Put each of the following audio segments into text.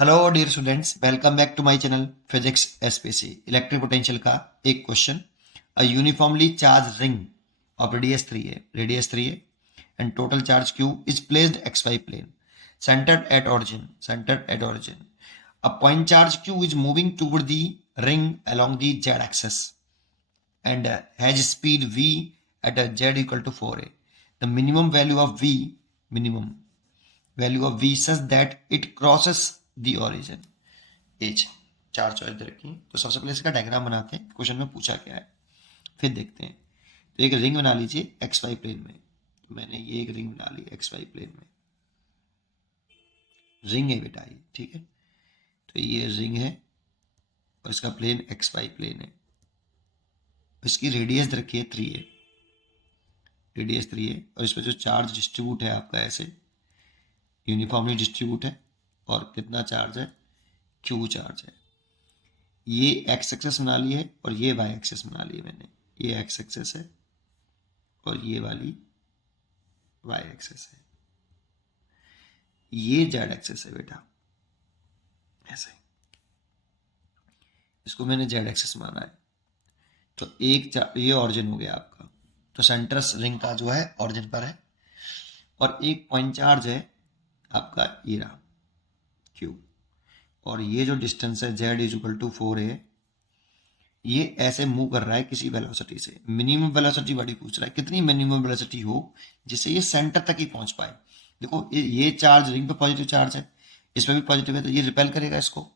Hello dear students, welcome back to my channel physics SPC. Electric potential का एक question. A uniformly charge ring of radius 3 है and total charge q is placed xy plane centered at origin. A point charge q is moving toward the ring along the z axis and has speed v at a z equal to 4a. The minimum value of v such that it crosses the origin as. चार choice दे रखी है, तो सबसे पहले इसका diagram बनाते हैं। क्वेश्चन में पूछा क्या है फिर देखते हैं। तो एक रिंग बना लीजिए एक्स वाई प्लेन में। तो मैंने ये एक रिंग बना ली एक्स वाई प्लेन में। रिंग है बेटा ये, ठीक है। तो ये रिंग है और इसका प्लेन एक्स वाई प्लेन है। इसकी रेडियस दे रखी है 3 है, रेडियस 3 है। और इस पर जो चार्ज डिस्ट्रीब्यूट है आपका ऐसे यूनिफॉर्मली डिस्ट्रीब्यूट है। और कितना चार्ज है, क्यू चार्ज है। ये एक्स एक्सेस बना ली है और ये वाई एक्सेस बना ली है मैंने। ये एक्स एक्सेस है और ये वाली वाई एक्सेस है। ये जेड एक्सेस है बेटा, ऐसे इसको मैंने जेड एक्सेस माना है। तो ये ऑरिजिन हो गया आपका। तो सेंटर रिंग का जो है ऑरिजिन पर है और एक पॉइंट चार्ज है आपका ये रहा क्यू। और ये जो डिस्टेंस है जेड इज इक्वल टू 4 है। ये ऐसे मूव कर रहा है किसी वेलोसिटी से। मिनिमम वेलोसिटी बड़ी पूछ रहा है, कितनी मिनिमम वेलोसिटी हो जिससे ये सेंटर तक ही पहुंच पाए। देखो ये चार्ज रिंग पे पॉजिटिव चार्ज है, इसमें भी पॉजिटिव है, तो ये रिपेल करेगा इसको।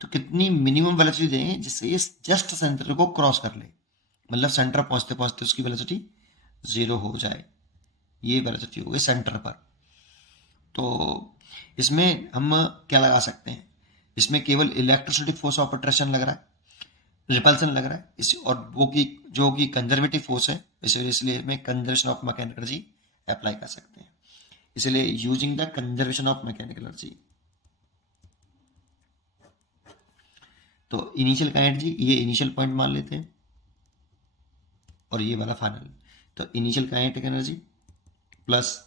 तो कितनी मिनिमम वेलोसिटी देंगे जिससे ये जस्ट सेंटर को क्रॉस कर ले, मतलब सेंटर पहुंचते पहुंचते उसकी वेलोसिटी 0 हो जाए। ये वेलोसिटी हो गई सेंटर पर। तो इसमें हम क्या लगा सकते हैं, इसमें केवल इलेक्ट्रोस्टैटिक फोर्स ऑफ अट्रैक्शन लग रहा है, रिपल्सन लग रहा है इस, और वो की जो कि कंजर्वेटिव फोर्स है, इसलिए इसमें conservation of mechanical energy apply कर सकते हैं। इसलिए using the conservation of mechanical energy. तो इनिशियल काइनेटिक एनर्जी ये इनिशियल पॉइंट मान लेते हैं और ये वाला फाइनल। तो initial kinetic energy plus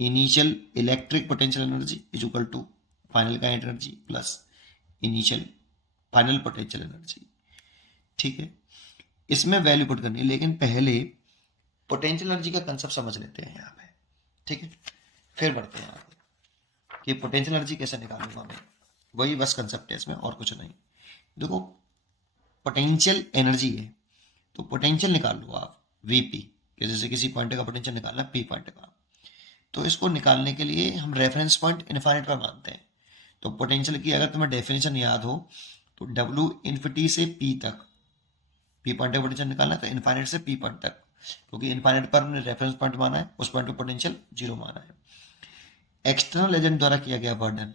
initial electric potential energy is equal to final kinetic energy plus initial final potential energy. ठीक है, इसमें वैल्यू पुट करनी है, लेकिन पहले पोटेंशियल एनर्जी का कंसेप्ट समझ लेते हैं यहाँ पे। ठीक है, फिर बढ़ते हैं आगे कि पोटेंशियल एनर्जी कैसे निकालूंगा मैं। वही बस कंसेप्ट है इसमें, और कुछ नहीं। देखो पोटेंशियल एनर्जी है तो पोटेंशियल निकाल लो आप वीपी के, जैसे किसी पॉइंट का पोटेंशियल निकालना पी पॉइंट का। तो इसको निकालने के लिए हम रेफरेंस पॉइंट इनफाइनाइट पर मानते हैं। तो पोटेंशियल की अगर तुम्हें डेफिनेशन याद हो तो डब्ल्यू इन्फिनिटी से पी तक, पी पॉइंट का पोटेंशियल निकालना है तो इनफाइनाइट से पी पॉइंट तक, क्योंकि इनफाइनाइट पर हमने रेफरेंस पॉइंट माना है, उस पॉइंट पर पोटेंशियल 0 माना है। एक्सटर्नल एजेंट द्वारा किया गया burden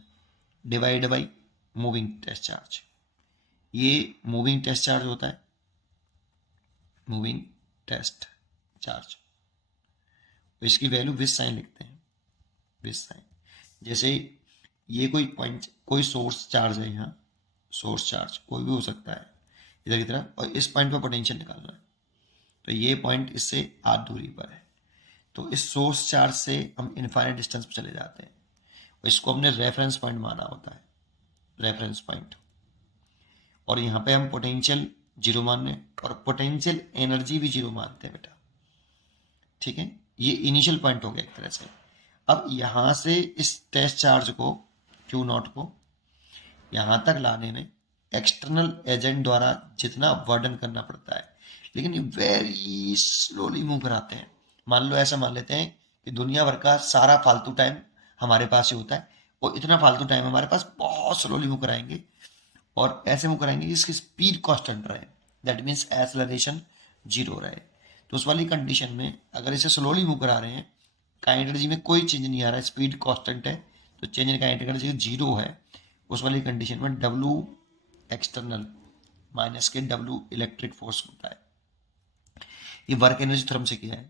divide by moving test charge. ये मूविंग टेस्ट चार्ज होता है, मूविंग टेस्ट चार्ज। इसकी वैल्यू विद साइन लिखते हैं, विद साइन। जैसे ये कोई पॉइंट, कोई सोर्स चार्ज है, यहाँ सोर्स चार्ज कोई भी हो सकता है इधर की तरफ, और इस पॉइंट पर पोटेंशियल निकालना है। तो ये पॉइंट इससे आध दूरी पर है। तो इस सोर्स चार्ज से हम इनफाइनाइट डिस्टेंस पर चले जाते हैं, और इसको हमने रेफरेंस पॉइंट माना होता है, रेफरेंस पॉइंट। और यहाँ पे हम पोटेंशियल 0 मान रहे हैं और पोटेंशियल एनर्जी भी 0 मानते हैं बेटा। ठीक है, ये इनिशियल पॉइंट हो गया एक तरह से। अब यहाँ से इस टेस्ट चार्ज को क्यू नॉट को यहाँ तक लाने में एक्सटर्नल एजेंट द्वारा जितना वर्डन करना पड़ता है, लेकिन ये वेरी स्लोली मूव कराते हैं। मान लो ऐसा मान लेते हैं कि दुनिया भर का सारा फालतू टाइम हमारे पास ही होता है, और इतना फालतू टाइम हमारे पास बहुत स्लोली मूव कराएंगे, और ऐसे मूव कराएंगे जिसकी स्पीड कांस्टेंट रहे। दैट मीन्स एक्सेलरेशन 0 रहे। तो उस वाली कंडीशन में अगर इसे स्लोली मूव करा रहे हैं, काइनेटिक एनर्जी में कोई चेंज नहीं आ रहा है, स्पीड कांस्टेंट है, तो चेंज इन काइनेटिक एनर्जी 0 है। उस वाली कंडीशन में डब्ल्यू एक्सटर्नल माइनस के डब्ल्यू इलेक्ट्रिक फोर्स होता है। ये वर्क एनर्जी थ्योरम से किया है।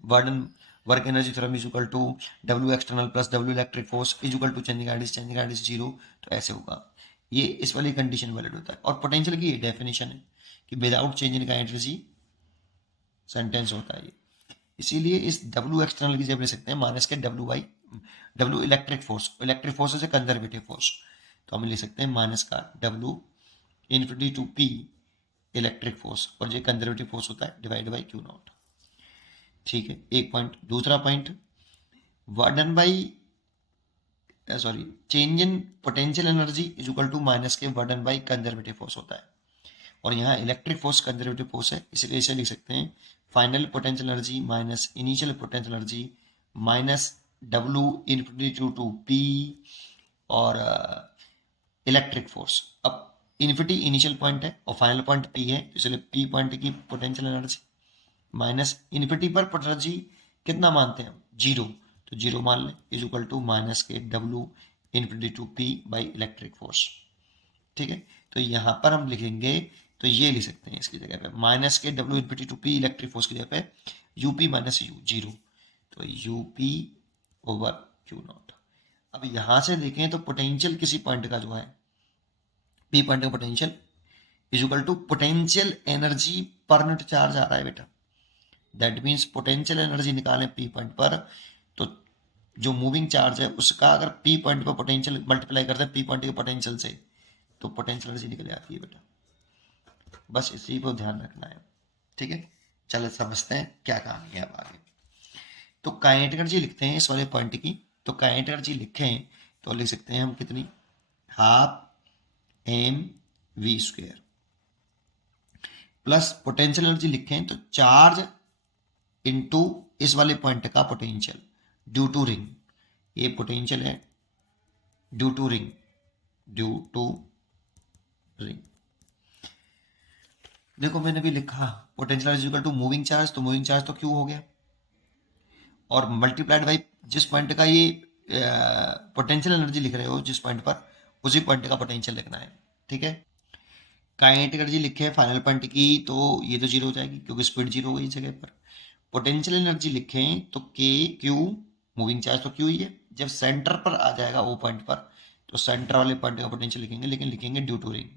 Work energy theorem is equal to W external plus W electric force is equal to changing आइडिस 0। तो ऐसे होगा, ये इस वाली कंडीशन वैलिड होता है। और पोटेंशियल की डेफिनेशन है कि without change in energy sentence होता है ये। इसीलिए इस डब्ल्यू एक्सटर्नल की जगह ले सकते हैं माइनस के W electric force. Electric force से कंजर्वेटिव फोर्स, तो हम लिख सकते हैं माइनस का W infinity to P electric force, और ये कंजर्वेटिव फोर्स होता है, डिवाइड बाई Q नॉट। ठीक है, एक पॉइंट। दूसरा point, work done by sorry change in potential energy is equal to minus के वर्डन बाई कंजर्वेटिव फोर्स होता है, और यहाँ इलेक्ट्रिक फोर्स कंजर्वेटिव फोर्स है, इसलिए इसे लिख सकते हैं final potential energy minus initial potential energy minus W infinity to P और इलेक्ट्रिक फोर्स। अब इन्फिनिटी इनिशियल पॉइंट है और फाइनल पॉइंट P है, इसलिए P पॉइंट की पोटेंशियल एनर्जी माइनस इन्फिनिटी पर पोटेंशियल एनर्जी कितना मानते हैं हम, जीरो, तो जीरो मान लें, इज इक्वल टू माइनस के W infinity to P by electric force. ठीक है, तो यहाँ पर हम लिखेंगे, तो ये लिख सकते हैं इसकी जगह पे माइनस के W infinity to P electric force की जगह पे UP माइनस U, जीरो, तो UP ओवर Q नॉट। अब यहाँ से देखें तो पोटेंशियल किसी पॉइंट का जो है P पॉइंट का potential is equal to potential energy per unit charge आ रहा है बेटा। दैट मीन्स पोटेंशियल एनर्जी निकालें P पॉइंट पर, तो जो मूविंग चार्ज है उसका अगर P पॉइंट पर पोटेंशियल मल्टीप्लाई करते हैं P पॉइंट के पोटेंशियल से, तो पोटेंशियल एनर्जी निकल आती है बेटा। बस इसी को ध्यान रखना है। ठीक है, चलो समझते हैं क्या कहानी है अब आगे। तो काइनेटिक एनर्जी लिखते हैं इस वाले पॉइंट की, तो काइनेटिक एनर्जी लिखें तो लिख सकते हैं हम कितनी, half mv² plus potential energy लिखें तो चार्ज इनटू इस वाले पॉइंट का पोटेंशियल ड्यू टू रिंग, ये पोटेंशियल है due to ring, due to ring. देखो मैंने भी लिखा potential energy equal to moving charge, तो मूविंग चार्ज तो क्यू हो गया, और मल्टीप्लाइड बाई जिस पॉइंट का ये पोटेंशियल एनर्जी लिख रहे हो जिस पॉइंट पर, उसी पॉइंट का पोटेंशियल लिखना है। ठीक है, काइनेटिक एनर्जी लिखे फाइनल पॉइंट की, तो ये तो जीरो हो जाएगी क्योंकि स्पीड जीरो हो गई जगह पर। पोटेंशियल एनर्जी लिखें तो के क्यू, मूविंग चार्ज तो क्यू ही है, जब सेंटर पर आ जाएगा वो पॉइंट पर, तो सेंटर वाले पॉइंट का पोटेंशियल लिखेंगे, लेकिन लिखेंगे ड्यू टू रिंग।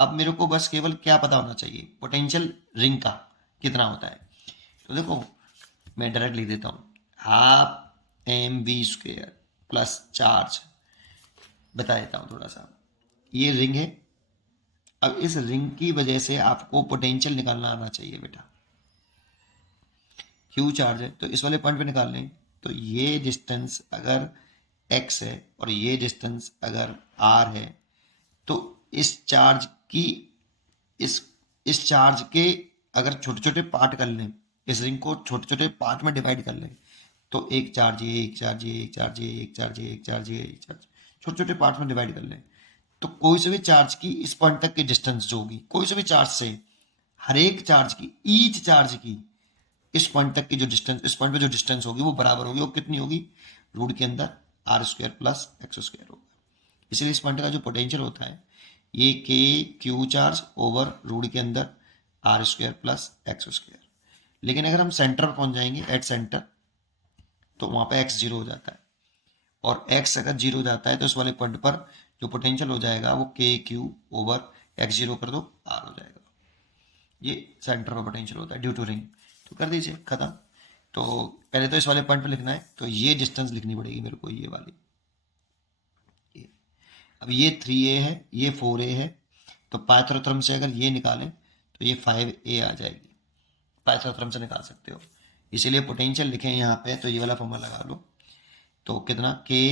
अब मेरे को बस केवल क्या पता होना चाहिए, पोटेंशियल रिंग का कितना होता है। तो देखो मैं डायरेक्ट लिख देता हूँ, हाफ mv² प्लस चार्ज, बता देता हूँ थोड़ा सा, ये रिंग है। अब इस रिंग की वजह से आपको पोटेंशियल निकालना आना चाहिए बेटा, क्यू चार्ज है तो इस वाले पॉइंट पे निकाल लें, तो ये डिस्टेंस अगर x है और ये डिस्टेंस अगर r है, तो इस चार्ज की इस चार्ज के अगर छोटे छोटे पार्ट कर लें, इस रिंग को छोटे छोटे पार्ट में डिवाइड कर लें, तो एक चार्ज ये, एक चार्ज ये, एक चार्ज ये, एक चार्ज ये, एक चार्ज ये, एक चार्ज, छोटे छोटे पार्ट में डिवाइड कर लें, तो कोई से भी चार्ज की इस पॉइंट तक की डिस्टेंस जो होगी, कोई से भी चार्ज से हर एक चार्ज की, ईच चार्ज की इस पॉइंट तक की जो डिस्टेंस, इस पॉइंट पे जो डिस्टेंस होगी वो बराबर होगी, वो कितनी होगी, रूट के अंदर r² प्लस x² होगा। इसलिए इस पॉइंट का जो पोटेंशियल होता है ये k Q charge over root के अंदर r² प्लस x²। लेकिन अगर हम सेंटर पर पहुंच जाएंगे एट सेंटर, तो वहां पे x जीरो हो जाता है, और x अगर जीरो हो जाता है तो इस वाले पॉइंट पर जो पोटेंशियल हो जाएगा वो के क्यू ओवर x जीरो कर दो r हो जाएगा। ये सेंटर पर पोटेंशियल होता है ड्यू टू रिंग, तो कर दीजिए खत्म। तो पहले तो इस वाले पॉइंट पर लिखना है, तो ये डिस्टेंस लिखनी पड़ेगी मेरे को, ये वाली, ये। अब ये 3a है, ये 4a है, तो पाइथागोरस से अगर ये निकालें तो ये 5a आ जाएगी, पाइथागोरस से निकाल सकते हो। इसीलिए पोटेंशियल लिखें यहाँ पे, तो ये वाला फॉर्मूला लगा लो, तो कितना के,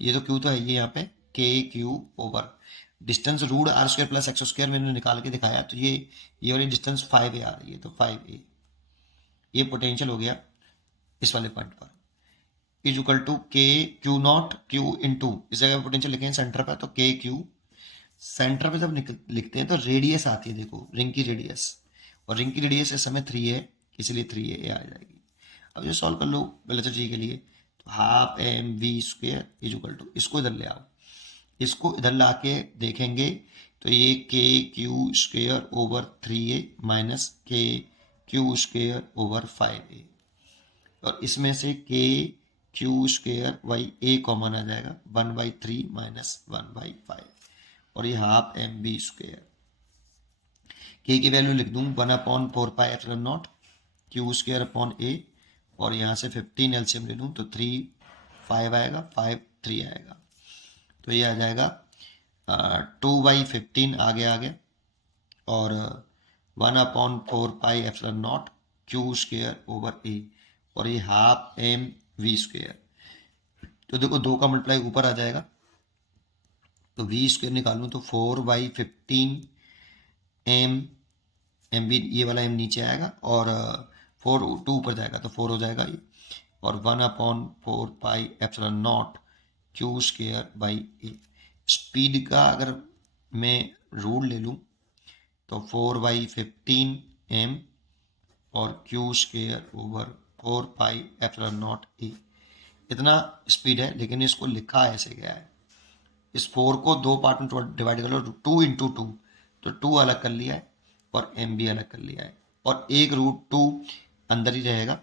ये तो क्यू तो है ये यहाँ पे, के Q over distance root r² plus x² मैंने निकाल के दिखाया, तो ये वाली डिस्टेंस 5a आ रही है, तो 5a ये पोटेंशियल हो गया इस वाले पॉइंट पर, इज इक्वल टू के क्यू नॉट, क्यू इंटू इस जगह पोटेंशियल लिखें सेंटर पर, तो के क्यू, सेंटर पे जब लिखते हैं तो रेडियस आती है, देखो रिंग की रेडियस, और रिंग की रेडियस इस समय 3 है, इसलिए 3a आ जाएगी। अब ये सॉल्व कर लो वेलोसिटी के लिए, तो half mv² is equal to, इसको इधर ले आओ, इसको इधर ला के देखेंगे तो ये k q square over 3a minus k q square over 5a, और इसमें से k q square by a common आ जाएगा, 1/3 माइनस 1/5, और ये हाफ mv², के की वैल्यू लिख दूँ 1/4πε0 क्यू² अपॉन a, और यहाँ से 15 एलसीएम ले लूँ तो 3 5 आएगा, 5 3 आएगा, तो ये आ जाएगा 2/15 आगे आ गया, और 1/4πε0 क्यू स्क्वेयर ओवर ए, और ये हाफ एम वी स्क्वेयर। तो देखो 2 का मल्टीप्लाई ऊपर आ जाएगा, तो वी स्क्वेयर निकालूँ तो 4/15 एम भी, ये वाला एम नीचे आएगा, और 4 2 ऊपर जाएगा तो 4 हो जाएगा ये, और 1/4πε0 q square by a. Speed का अगर मैं रूल ले लूँ तो 4/15 एम और क्यू स्क्वेयर ओवर 4πε0 ए, इतना स्पीड है। लेकिन इसको लिखा ऐसे गया है, इस 4 को 2 पार्ट में डिवाइड कर लो, 2 × 2, तो 2 अलग कर लिया है और एम भी अलग कर लिया है, और एक √2 अंदर ही रहेगा,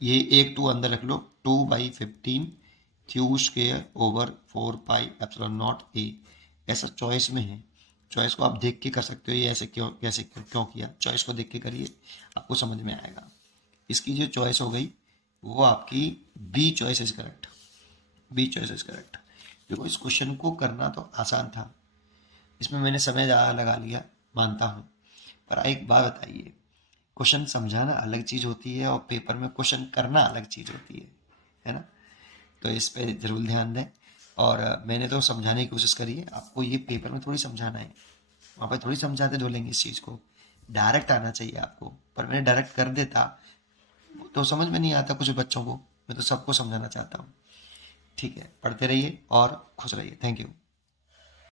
ये एक 2 अंदर रख लो, 2/15 क्यू स्क्वेयर ओवर 4πε0 ए। ऐसा चॉइस में है, चॉइस को आप देख के कर सकते हो, ये ऐसे क्यों किया, चॉइस को देख के करिए, आपको समझ में आएगा। इसकी जो चॉइस हो गई वो आपकी B choice is correct, B choice is correct. देखो इस क्वेश्चन को करना तो आसान था, इसमें मैंने समय ज़्यादा लगा लिया मानता हूँ, पर एक बात बताइए, क्वेश्चन समझाना अलग चीज़ होती है और पेपर में क्वेश्चन करना अलग चीज़ होती है ना। तो इस पे ज़रूर ध्यान दें, और मैंने तो समझाने की कोशिश करी है, आपको ये पेपर में थोड़ी समझाना है, वहाँ पर थोड़ी समझाते धोलेंगे इस चीज़ को, डायरेक्ट आना चाहिए आपको। पर मैंने डायरेक्ट कर देता तो समझ में नहीं आता कुछ बच्चों को, मैं तो सबको समझाना चाहता हूँ। ठीक है, पढ़ते रहिए और खुश रहिए। Thank you.